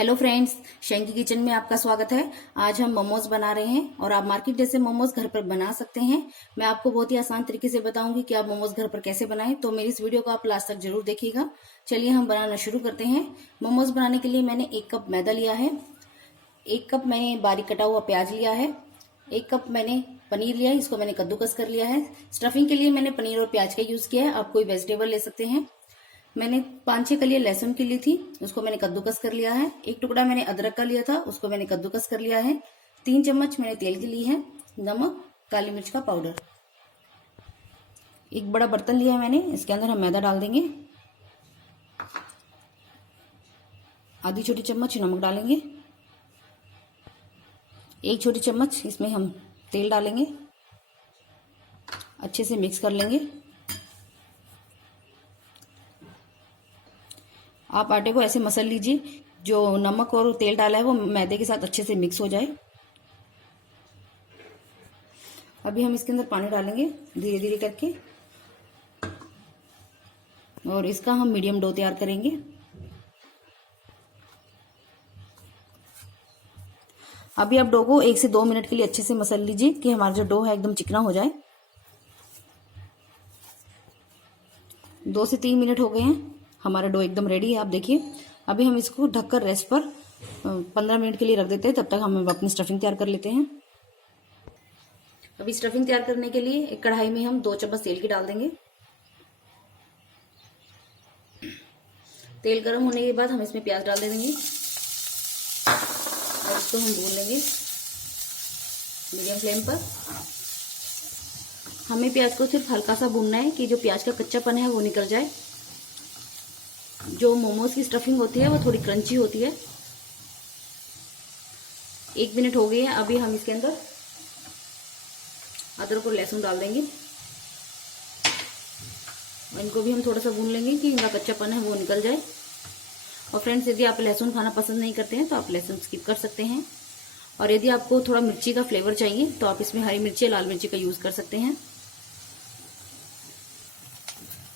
Hello friends, Shanky kitchen में आपका स्वागत है। आज हम मोमोज बना रहे हैं और आप मार्केट जैसे मोमोज घर पर बना सकते हैं। मैं आपको बहुत ही आसान तरीके से बताऊंगी कि आप मोमोज घर पर कैसे बनाएं, तो मेरी इस वीडियो को आप लास्ट तक जरूर देखिएगा। चलिए हम बनाना शुरू करते हैं। मोमोज बनाने के लिए मैंने 1 कप मैदा लिया है, 1 कप मैंने बारीक कटा हुआ प्याज लिया है, 1 कप मैंने पनीर लिया है, इसको मैंने कद्दूकस कर लिया है। स्टफिंग के लिए मैंने पनीर और प्याज का यूज किया है, आप कोई वेजिटेबल ले सकते हैं। मैंने 5-6 कलियां लहसुन की ली थी, उसको मैंने कद्दूकस कर लिया है। 1 टुकड़ा मैंने अदरक का लिया था, उसको मैंने कद्दूकस कर लिया है। 3 चम्मच मैंने तेल की ली है, नमक, काली मिर्च का पाउडर। एक बड़ा बर्तन लिया है मैंने, इसके अंदर हम मैदा डाल देंगे। आधी छोटी चम्मच नमक डालेंगे। 1 छोटी चम्मच इसमें हम तेल डालेंगे, अच्छे से मिक्स कर लेंगे। आप आटे को ऐसे मसल लीजिए, जो नमक और तेल डाला है वो मैदे के साथ अच्छे से मिक्स हो जाए। अभी हम इसके अंदर पानी डालेंगे धीरे धीरे करके, और इसका हम मीडियम डो तैयार करेंगे। अभी आप डो को 1 से 2 मिनट के लिए अच्छे से मसल लीजिए कि हमारा जो डो है एकदम चिकना हो जाए। 2 से 3 मिनट हो गए हैं, हमारा डो एकदम रेडी है। आप देखिए, अभी हम इसको ढककर रेस्ट पर 15 मिनट के लिए रख देते हैं। तब तक हम अपनी स्टफिंग तैयार कर लेते हैं। अभी स्टफिंग तैयार करने के लिए एक कढ़ाई में हम 2 चम्मच तेल की डाल देंगे। तेल गर्म होने के बाद हम इसमें प्याज डाल देंगे और इसको हम भून लेंगे मीडियम फ्लेम पर। हमें प्याज को सिर्फ हल्का सा भूनना है कि जो प्याज का कच्चापन है वो निकल जाए। जो मोमोज की स्टफिंग होती है वो थोड़ी क्रंची होती है। 1 मिनट हो गई है, अभी हम इसके अंदर अदरक और लहसुन डाल देंगे और इनको भी हम थोड़ा सा भून लेंगे कि इनका कच्चापन है वो निकल जाए। और फ्रेंड्स, यदि आप लहसुन खाना पसंद नहीं करते हैं तो आप लहसुन स्किप कर सकते हैं। और यदि आपको थोड़ा मिर्ची का फ्लेवर चाहिए तो आप इसमें हरी मिर्ची या लाल मिर्ची का यूज कर सकते हैं।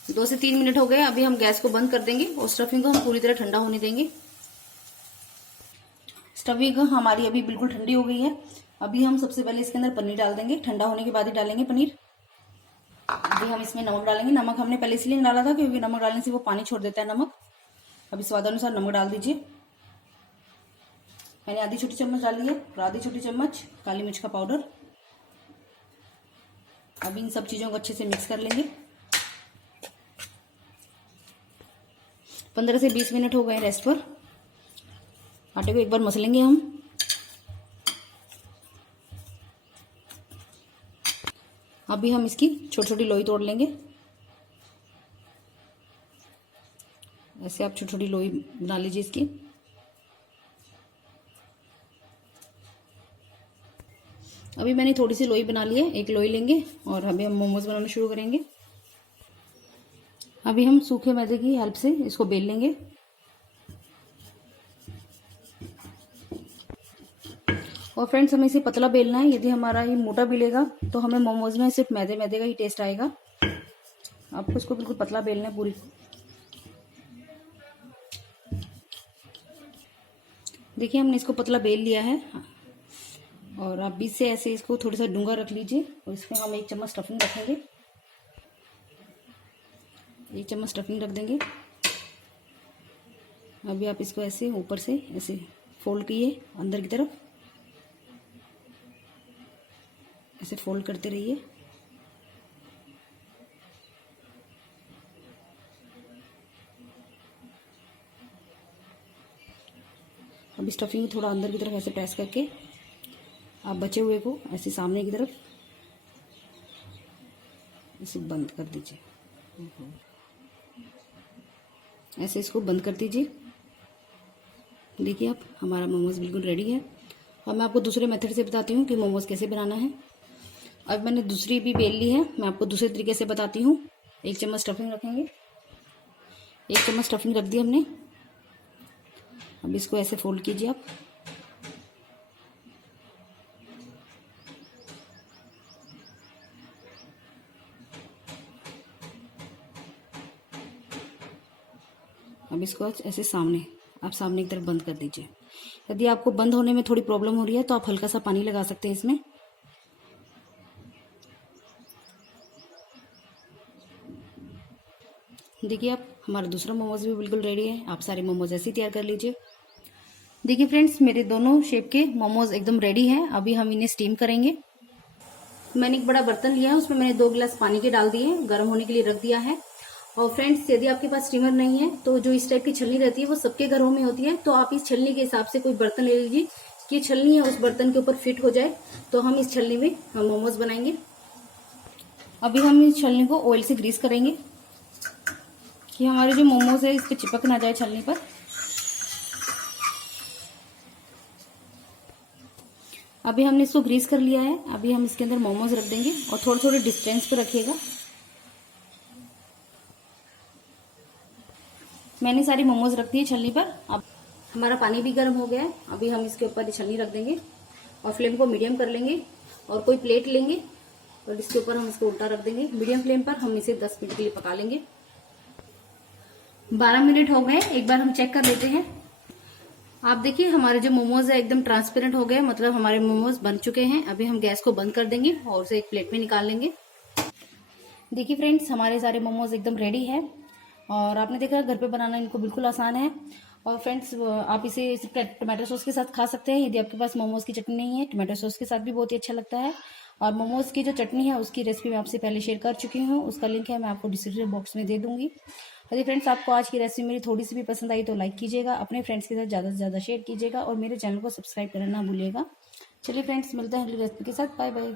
2 से 3 मिनट हो गए, अभी हम गैस को बंद कर देंगे और स्टफिंग को हम पूरी तरह ठंडा होने देंगे। स्टफिंग हमारी अभी बिल्कुल ठंडी हो गई है। अभी हम सबसे पहले इसके अंदर पनीर डाल देंगे, ठंडा होने के बाद ही डालेंगे पनीर। अभी हम इसमें नमक डालेंगे। नमक हमने पहले इसलिए नहीं डाला था क्योंकि नमक डालने से वो पानी छोड़ देता है नमक। अभी स्वादानुसार नमक डाल दीजिए। मैंने आधी छोटी चम्मच डाली है और आधी छोटी चम्मच काली मिर्च का पाउडर। अभी इन सब चीजों को अच्छे से मिक्स कर लेंगे। 15 से 20 मिनट हो गए रेस्ट पर। आटे को एक बार मसलेंगे हम। अभी हम इसकी छोटी छोटी लोई तोड़ लेंगे। ऐसे आप छोटी छोटी लोई बना लीजिए इसकी। अभी मैंने थोड़ी सी लोई बना ली है, एक लोई लेंगे और अभी हम मोमोज बनाना शुरू करेंगे। अभी हम सूखे मैदे की हेल्प से इसको बेल लेंगे। और फ्रेंड्स, हमें इसे पतला बेलना है। यदि हमारा ये मोटा बेलेगा तो हमें मोमोज में सिर्फ मैदे मैदे का ही टेस्ट आएगा। आपको इसको बिल्कुल पतला बेलना है पूरी। देखिए, हमने इसको पतला बेल लिया है और आप बीच से ऐसे इसको थोड़ा सा डूंगा रख लीजिए और इसमें हम 1 चम्मच स्टफिंग रखेंगे। 1 चम्मच स्टफिंग रख देंगे। अभी आप इसको ऐसे ऊपर से ऐसे फोल्ड कीजिए अंदर की तरफ, ऐसे फोल्ड करते रहिए। अब स्टफिंग थोड़ा अंदर की तरफ ऐसे प्रेस करके आप बचे हुए को ऐसे सामने की तरफ इसे बंद कर दीजिए। ऐसे इसको बंद कर दीजिए। देखिए, आप हमारा मोमोज बिल्कुल रेडी है। अब मैं आपको दूसरे मेथड से बताती हूँ कि मोमोज कैसे बनाना है। अब मैंने दूसरी भी बेल ली है, मैं आपको दूसरे तरीके से बताती हूँ। 1 चम्मच स्टफिंग रखेंगे। 1 चम्मच स्टफिंग रख दी हमने। अब इसको ऐसे फोल्ड कीजिए आप। अब इसको ऐसे सामने आप सामने की तरफ बंद कर दीजिए। यदि आपको बंद होने में थोड़ी प्रॉब्लम हो रही है तो आप हल्का सा पानी लगा सकते हैं इसमें। देखिए आप, हमारा दूसरा मोमोज भी बिल्कुल रेडी है। आप सारे मोमोज ऐसे ही तैयार कर लीजिए। देखिए फ्रेंड्स, मेरे दोनों शेप के मोमोज एकदम रेडी हैं। अभी हम इन्हें स्टीम करेंगे। मैंने एक बड़ा बर्तन लिया है, उसमें मैंने 2 गिलास पानी के डाल दिए, गर्म होने के लिए रख दिया है। और फ्रेंड्स, यदि आपके पास स्टीमर नहीं है तो जो इस टाइप की छलनी रहती है वो सबके घरों में होती है, तो आप इस छलनी के हिसाब से कोई बर्तन ले लीजिए कि छलनी है उस बर्तन के ऊपर फिट हो जाए। तो हम इस छलनी में हम मोमोज बनाएंगे। अभी हम इस छलनी को ऑयल से ग्रीस करेंगे कि हमारे जो मोमोज है इस पे चिपक ना जाए छलनी पर। अभी हमने इसको ग्रीस कर लिया है। अभी हम इसके अंदर मोमोज रख देंगे और थोड़े थोड़े डिस्टेंस पे रखिएगा। मैंने सारी मोमोज रख दी छलनी पर। अब हमारा पानी भी गर्म हो गया है। अभी हम इसके ऊपर छलनी रख देंगे और फ्लेम को मीडियम कर लेंगे और कोई प्लेट लेंगे और इसके ऊपर हम इसको उल्टा रख देंगे। मीडियम फ्लेम पर हम इसे 10 मिनट के लिए पका लेंगे। 12 मिनट हो गए, एक बार हम चेक कर लेते हैं। आप देखिए हमारे जो मोमोज है एकदम ट्रांसपेरेंट हो गए, मतलब हमारे मोमोज बन चुके हैं। अभी हम गैस को बंद कर देंगे और उसे एक प्लेट में निकाल लेंगे। देखिए फ्रेंड्स, हमारे सारे मोमोज एकदम रेडी है और आपने देखा घर पे बनाना इनको बिल्कुल आसान है। और फ्रेंड्स, आप इसे टमाटो सॉस के साथ खा सकते हैं। यदि आपके पास मोमोज की चटनी नहीं है, टमाटो सॉस के साथ भी बहुत ही अच्छा लगता है। और मोमोज की जो चटनी है उसकी रेसिपी मैं आपसे पहले शेयर कर चुकी हूँ, उसका लिंक है मैं आपको डिस्क्रिप्शन बॉक्स में दे दूंगी। यदि फ्रेंड्स आपको आज की रेसिपी मेरी थोड़ी सी भी पसंद आई तो लाइक कीजिएगा, अपने फ्रेंड्स के साथ ज़्यादा से ज़्यादा शेयर कीजिएगा और मेरे चैनल को सब्सक्राइब करना ना भूलिएगा। चलिए फ्रेंड्स, मिलते हैं अगली रेसिपी के साथ। Bye bye.